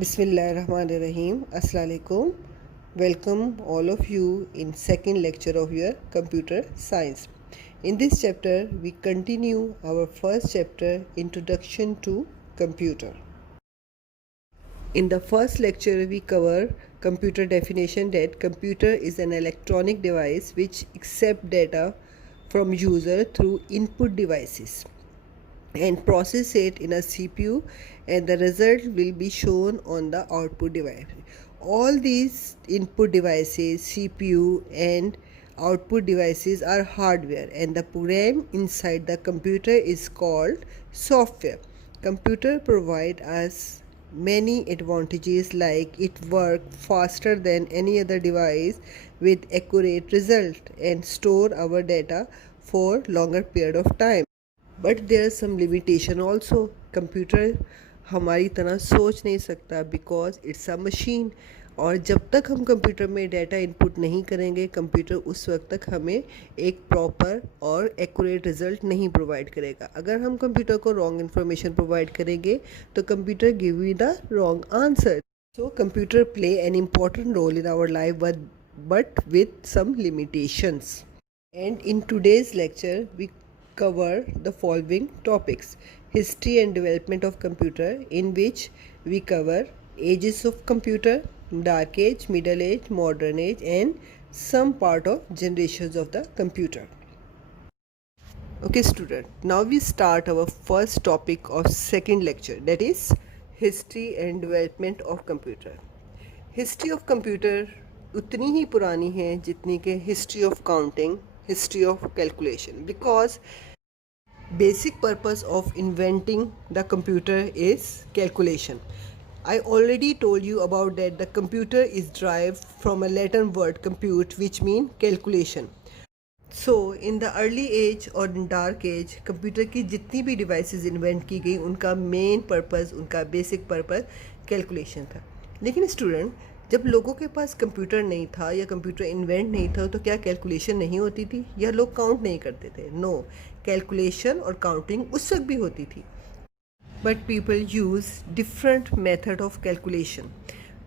Bismillahirrahmanirrahim. Assalamualaikum. Welcome all of you in second lecture of your computer science. In this chapter, we continue our first chapter, Introduction to Computer. In the first lecture, we cover computer definition that computer is an electronic device which accepts data from user through input devices and process it in a CPU, and the result will be shown on the output device. All these input devices, CPU and output devices, are hardware, and the program inside the computer is called software. Computer provide us many advantages, like it work faster than any other device with accurate result and store our data for longer period of time. But there are some limitation also. Computer हमारी तरह सोच नहीं सकता because it's a machine, और जब तक हम computer में डाटा इनपुट नहीं करेंगे, कंप्यूटर उस वक्त तक हमें एक प्रॉपर और एक्यूरेट रिजल्ट नहीं प्रोवाइड करेगा. अगर हम कंप्यूटर को रॉन्ग इन्फॉर्मेशन प्रोवाइड करेंगे तो computer give you the wrong answer. So computer play an important role in our life but with some limitations. And in today's lecture we cover the following topics: history and development of computer, in which we cover ages of computer, dark age, middle age, modern age, and some part of generations of the computer. Okay student, now we start our first topic of second lecture, that is history and development of computer. History of computer उतनी ही पुरानी है जितनी कि history of counting, history of calculation, because basic purpose of inventing the computer is calculation. I already told you about that the computer is derived from a Latin word compute, which mean calculation. So in the early age or in dark age, computer की जितनी भी devices invent की गई, उनका main purpose, उनका basic purpose calculation था. लेकिन student, जब लोगों के पास कंप्यूटर नहीं था या कंप्यूटर इन्वेंट नहीं था, तो क्या कैलकुलेशन नहीं होती थी या लोग काउंट नहीं करते थे? नो, कैलकुलेशन और काउंटिंग उस वक्त भी होती थी, but people use different method of calculation.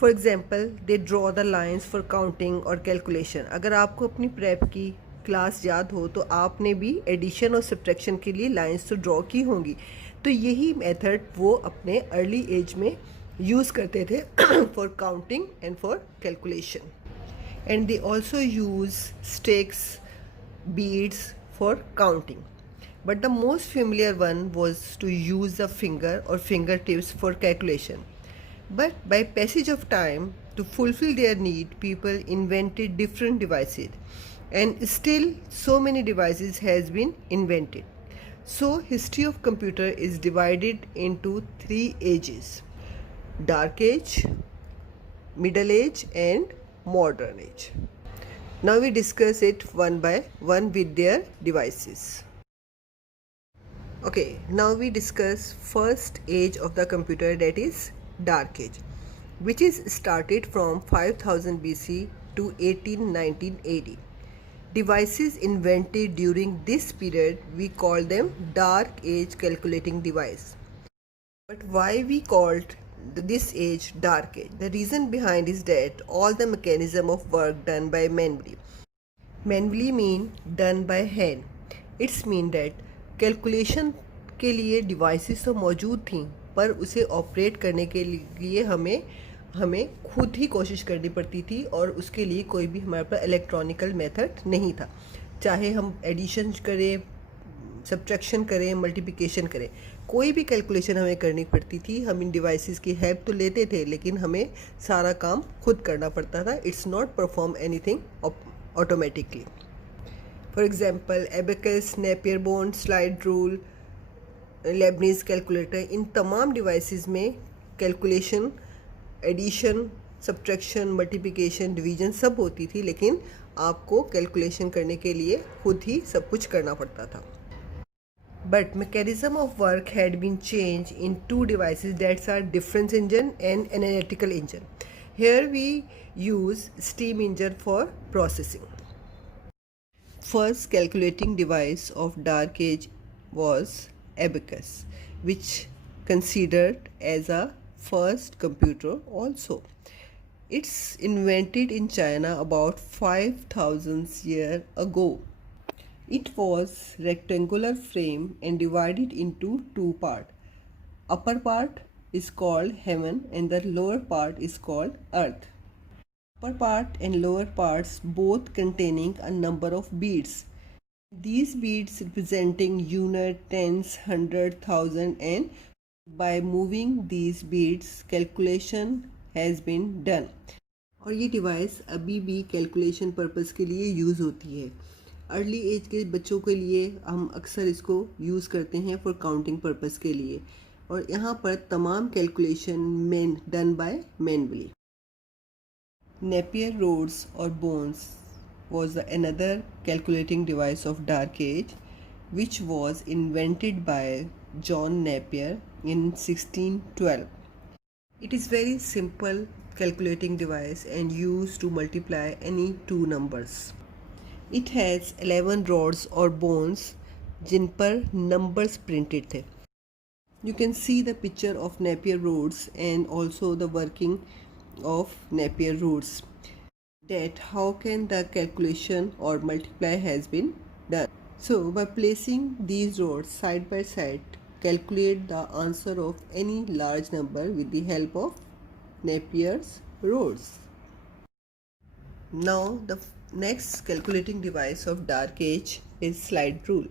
For example, they draw the lines for counting और कैलकुलेशन. अगर आपको अपनी प्रेप की क्लास याद हो तो आपने भी एडिशन और सब्ट्रैक्शन के लिए लाइंस तो ड्रॉ की होंगी. तो यही मेथड वो अपने अर्ली एज में यूज़ करते थे for counting and for calculation. And they also use sticks, beads for counting, but the most familiar one was to use the finger or fingertips for calculation. But by passage of time, to fulfill their need, people invented different devices, and still so many devices has been invented. So history of computer is divided into 3 ages: dark age, middle age, and modern age. Now we discuss it one by one with their devices. Okay, now we discuss first age of the computer, that is dark age, which is started from 5000 BC to 1819 AD. Devices invented during this period, we call them dark age calculating device. But why we called this age dark age? The reason behind is that all the mechanism of work done by manually. Manually mean done by hand. It's mean that calculation के लिए devices तो मौजूद थी, पर उसे operate करने के लिए हमें खुद ही कोशिश करनी पड़ती थी, और उसके लिए कोई भी हमारे पास इलेक्ट्रॉनिकल मेथड नहीं था. चाहे हम एडिशन करें, सब्ट्रैक्शन करें, मल्टीप्लिकेशन करें, कोई भी कैलकुलेशन हमें करनी पड़ती थी. हम इन डिवाइसेस की हेल्प तो लेते थे, लेकिन हमें सारा काम खुद करना पड़ता था. It's not perform anything automatically. For example, abacus, Napier bone, slide rule, Leibniz calculator, इन तमाम डिवाइसेस में calculation, addition, subtraction, multiplication, division सब होती थी, लेकिन आपको कैलकुलेशन करने के लिए खुद ही सब कुछ करना पड़ता था. But mechanism of work had been changed in 2 devices, that are difference engine and analytical engine. Here we use steam engine for processing. First calculating device of dark age was abacus, which considered as a first computer also. It's invented in China about 5000 years ago. It was rectangular frame and divided into two parts. Upper part is called heaven and the lower part is called earth. Upper part and lower parts both containing a number of beads. These beads representing unit, tens, hundred, thousand, and by moving these beads calculation has been done. और ये device अभी भी calculation purpose के लिए use होती है. Early as के बच्चों के लिए हम अक्सर इसको यूज़ करते हैं फॉर काउंटिंग पर्पस के लिए. और यहाँ पर तमाम calculation done by manually. Napier rods और bones was another calculating device of Dark Age, which was invented by John Napier in 1612. It is very simple calculating device and used to multiply any two numbers. It has 11 rods or bones जिन पर numbers printed थे. You can see the picture of Napier rods and also the working of Napier rods. That how can the calculation or multiply has been done. So by placing these rods side by side, calculate the answer of any large number with the help of Napier's rods. Now the next calculating device of Dark Age is slide rule,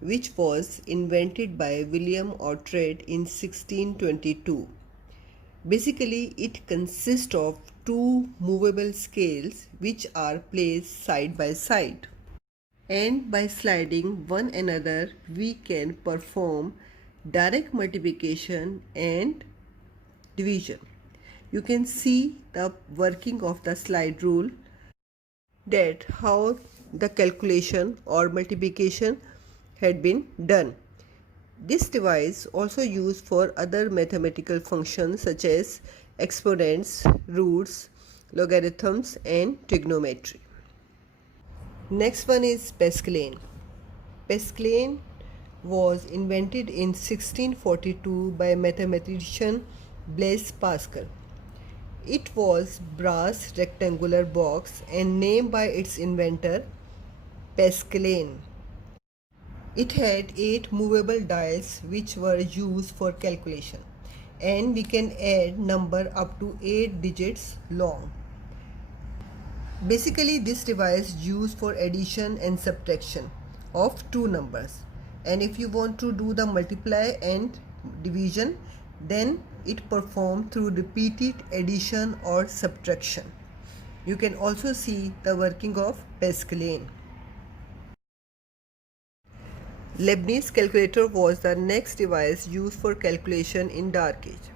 which was invented by William Oughtred in 1622. Basically, it consists of two movable scales which are placed side by side, and by sliding one another we can perform direct multiplication and division. You can see the working of the slide rule, that how the calculation or multiplication had been done. This device also used for other mathematical functions such as exponents, roots, logarithms, and trigonometry. Next one is Pascaline. Pascaline was invented in 1642 by mathematician Blaise Pascal. It was brass rectangular box and named by its inventor Pascaline. It had 8 movable dials which were used for calculation, and we can add number up to 8 digits long. Basically, this device used for addition and subtraction of two numbers, and if you want to do the multiply and division, then it performed through repeated addition or subtraction. You can also see the working of Pascaline. Leibniz calculator was the next device used for calculation in Dark Age.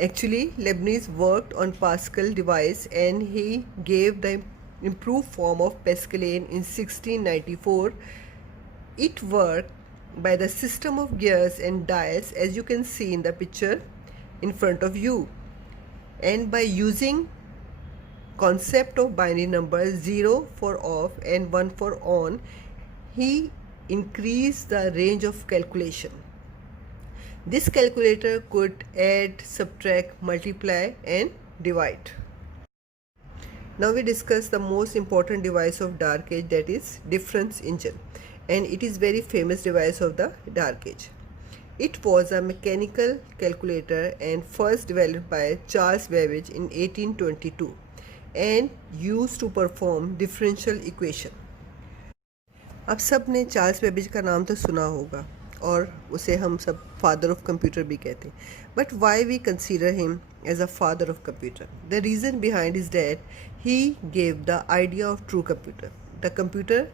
Actually, Leibniz worked on Pascal device and he gave the improved form of Pascaline in 1694. It worked by the system of gears and dials as you can see in the picture in front of you, and by using concept of binary numbers 0 for off and 1 for on, he increased the range of calculation. This calculator could add, subtract, multiply, and divide. Now we discuss the most important device of Dark Age, that is difference engine, and it is very famous device of the Dark Age. It was a mechanical calculator and first developed by Charles Babbage in 1822 and used to perform differential equation. अब सब ने Charles Babbage का नाम तो सुना होगा और उसे हम सब फादर ऑफ कंप्यूटर भी कहते हैं. But why we consider him as a father of computer? The reason behind is that he gave the idea of true computer, the computer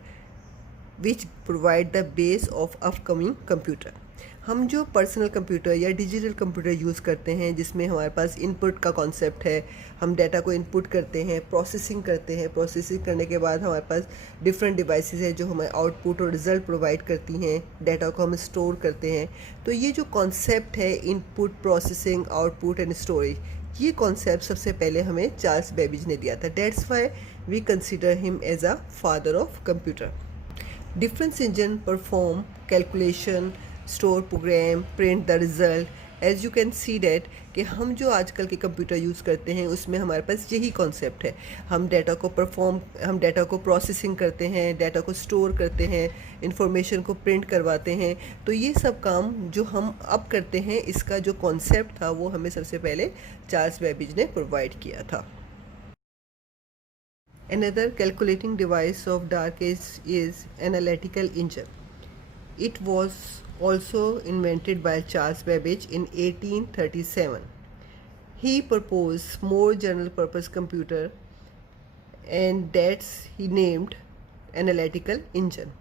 which provide the base of upcoming computer. हम जो personal computer या digital computer use करते हैं जिसमें हमारे पास input का concept है, हम डाटा को इनपुट करते हैं, प्रोसेसिंग करते हैं, प्रोसेसिंग करने के बाद हमारे पास डिफरेंट डिवाइसेस हैं जो हमें आउटपुट और रिज़ल्ट प्रोवाइड करती हैं, डाटा को हम स्टोर करते हैं. तो ये जो कॉन्सेप्ट है input, processing, output and storage, ये कॉन्सेप्ट सबसे पहले हमें चार्ल्स बेबेज ने दिया था. That's why we consider him as a father of computer. Difference engine perform calculation, store program, print the result, as you can see that कि हम जो आजकल के कंप्यूटर यूज़ करते हैं उसमें हमारे पास यही कॉन्सेप्ट है। हम डाटा को प्रोसेसिंग करते हैं, डाटा को स्टोर करते हैं, इंफॉर्मेशन को प्रिंट करवाते हैं। तो ये सब काम जो हम अब करते हैं, इसका जो कॉन्सेप्ट था वो हमें सबसे पहले चार्ल्स बेबेज ने प्रोवाइड किया था। Another calculating device of dark age is analytical engine. It was also invented by Charles Babbage in 1837. He proposed more general purpose computer, and that's he named analytical engine.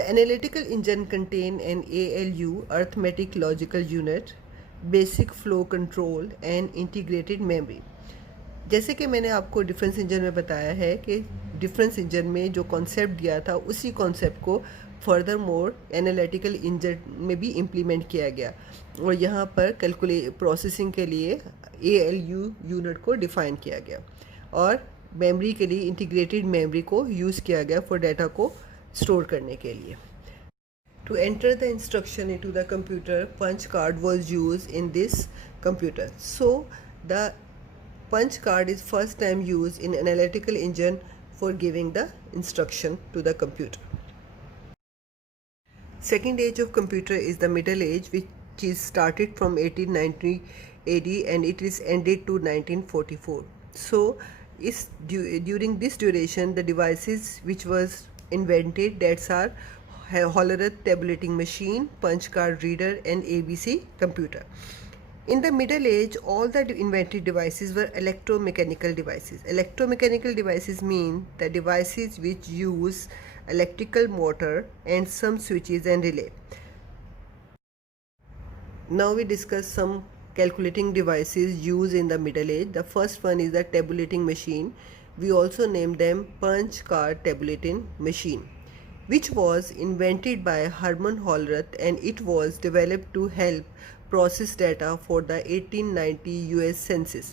The analytical engine contained an ALU, arithmetic logical unit, basic flow control and integrated memory. जैसे कि मैंने आपको difference engine में बताया है कि difference engine में जो कॉन्सेप्ट दिया था उसी कॉन्सेप्ट को फर्दर मोर एनालिटिकल इंजन में भी इम्प्लीमेंट किया गया, और यहाँ पर प्रोसेसिंग के लिए ALU यूनिट को डिफ़ाइन किया गया, और मेमोरी के लिए इंटीग्रेटेड मेमोरी को यूज़ किया गया फॉर डाटा को स्टोर करने के लिए। To enter the instruction into the computer, punch card was used in this computer. So the punch card is first time used in analytical engine for giving the instruction to the computer. Second age of computer is the middle age, which is started from 1890 AD and it is ended to 1944. So during this duration, the devices which was invented, that's are Hollerith tabulating machine, punch card reader and ABC computer. In the middle age, all the invented devices were electromechanical devices. Electromechanical devices mean the devices which use electrical motor and some switches and relay. Now we discuss some calculating devices used in the middle age. The first one is the tabulating machine. We also name them punch card tabulating machine, which was invented by Herman Hollerith, and it was developed to help process data for the 1890 US census.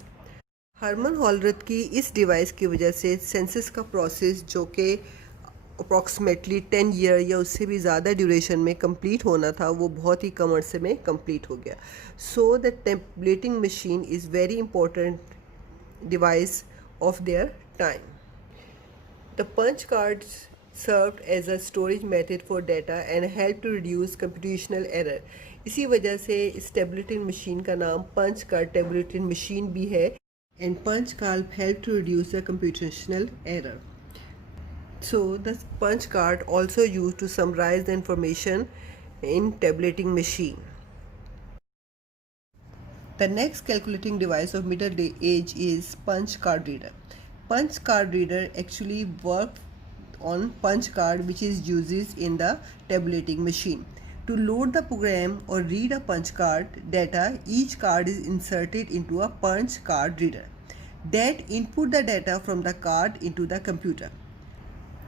Harman हॉलरथ की इस device की वजह से census का process जो कि approximately 10 year या उससे भी ज़्यादा ड्यूरेशन में कंप्लीट होना था, वो बहुत ही कम अरसे में कंप्लीट हो गया. So the tabulating machine is very important device of their time. The punch cards served as a storage method for data and helped to reduce computational error. इसी वजह से इस tabulating machine का नाम punch card tabulating machine भी है, and punch card helped to reduce the computational error. So the punch card also used to summarize the information in tabulating machine. The next calculating device of middle age is punch card reader. Punch card reader actually works on punch card which is used in the tabulating machine. To load the program or read a punch card data, each card is inserted into a punch card reader that input the data from the card into the computer.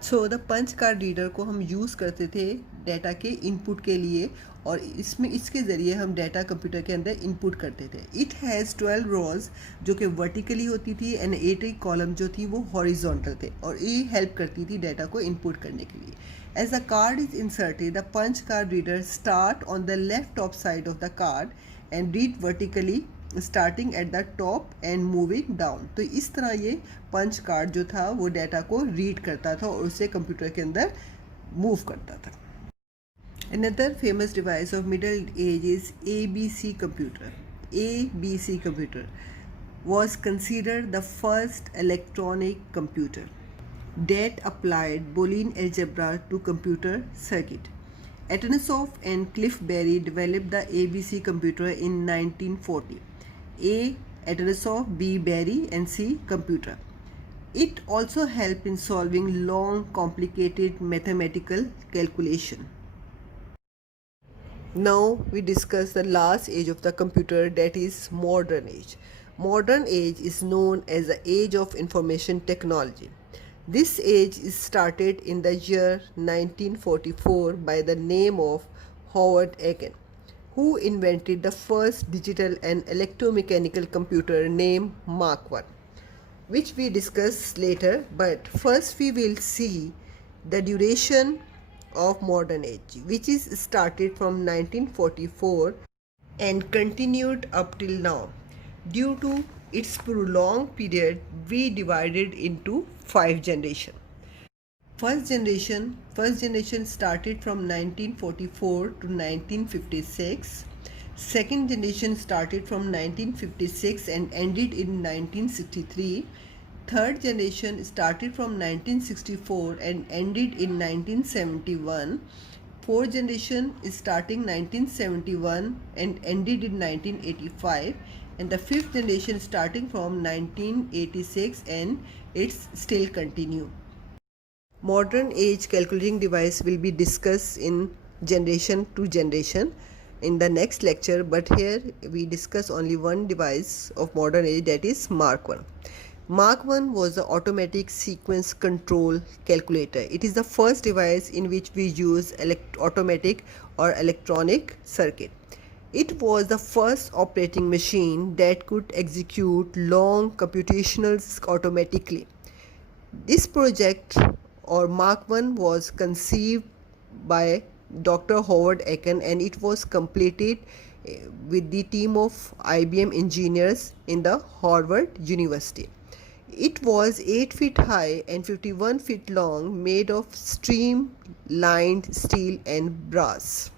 So the punch card reader को हम use करते थे data के input के लिए, और इसके ज़रिए हम डाटा कंप्यूटर के अंदर इनपुट करते थे. इट हैज़ 12 रोज जो कि वर्टिकली होती थी, एंड 8 कॉलम जो थी वो हॉरिजॉन्टल थे, और ये हेल्प करती थी डाटा को इनपुट करने के लिए. As the card is inserted, the punch card reader start on the left top side of the card and read vertically starting at the top and moving down. तो इस तरह ये पंच कार्ड जो था वो डाटा को read करता था और उसे कंप्यूटर के अंदर मूव करता था. Another famous device of middle age is ABC computer. ABC computer was considered the first electronic computer that applied Boolean algebra to computer circuit. Atanasoff and Cliff Berry developed the ABC computer in 1940. A. Atanasoff, B. Berry, and C. Computer. It also helped in solving long, complicated mathematical calculation. Now we discuss the last age of the computer, that is modern age. Modern age is known as the age of information technology. This age is started in the year 1944 by the name of Howard Aiken, who invented the first digital and electromechanical computer named Mark I, which we discuss later. But first we will see the duration of modern age, which is started from 1944 and continued up till now. Due to its prolonged period, we divided into 5 generations. First generation started from 1944 to 1956. Second generation started from 1956 and ended in 1963. Third generation started from 1964 and ended in 1971. Fourth generation is starting 1971 and ended in 1985, and the fifth generation starting from 1986 and it's still continue. Modern age calculating device will be discussed in generation to generation in the next lecture, but here we discuss only one device of modern age, that is Mark 1. Mark 1 was the automatic sequence control calculator. It is the first device in which we use automatic or electronic circuit. It was the first operating machine that could execute long computations automatically. This project or Mark 1 was conceived by Dr. Howard Aiken, and it was completed with the team of IBM engineers in the Harvard University. It was 8 feet high and 51 feet long, made of streamlined steel and brass.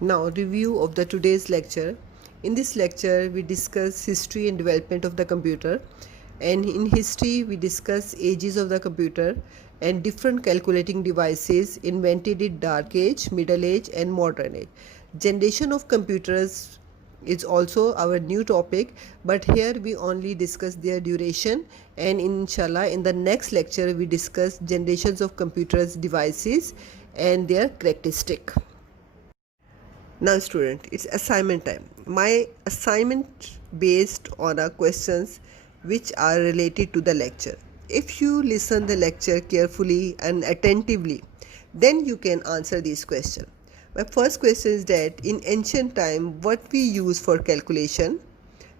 Now, review of the today's lecture. In this lecture, we discuss history and development of the computer. And in history, we discuss ages of the computer and different calculating devices invented in Dark Age, Middle Age and Modern Age. Generation of computers is also our new topic, but here we only discuss their duration, and inshallah in the next lecture we discuss generations of computers devices and their characteristic. Now student, it's assignment time. My assignment based on our questions which are related to the lecture. If you listen the lecture carefully and attentively, then you can answer these questions. My first question is that in ancient time, what we use for calculation?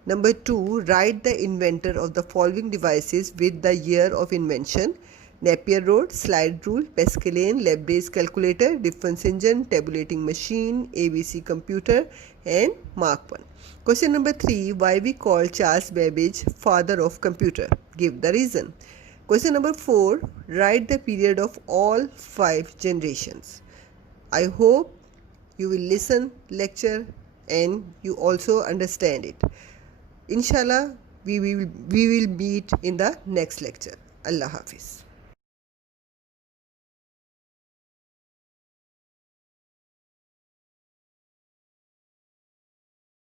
Number 2, write the inventor of the following devices with the year of invention: Napier rod, slide rule, Pascalian, Lebesgue calculator, difference engine, tabulating machine, ABC computer, and Mark 1. Question number 3, why we call Charles Babbage father of computer? Give the reason. Question number 4, write the period of all 5 generations. I hope you will listen lecture and you also understand it. Inshallah, we will meet in the next lecture. Allah Hafiz.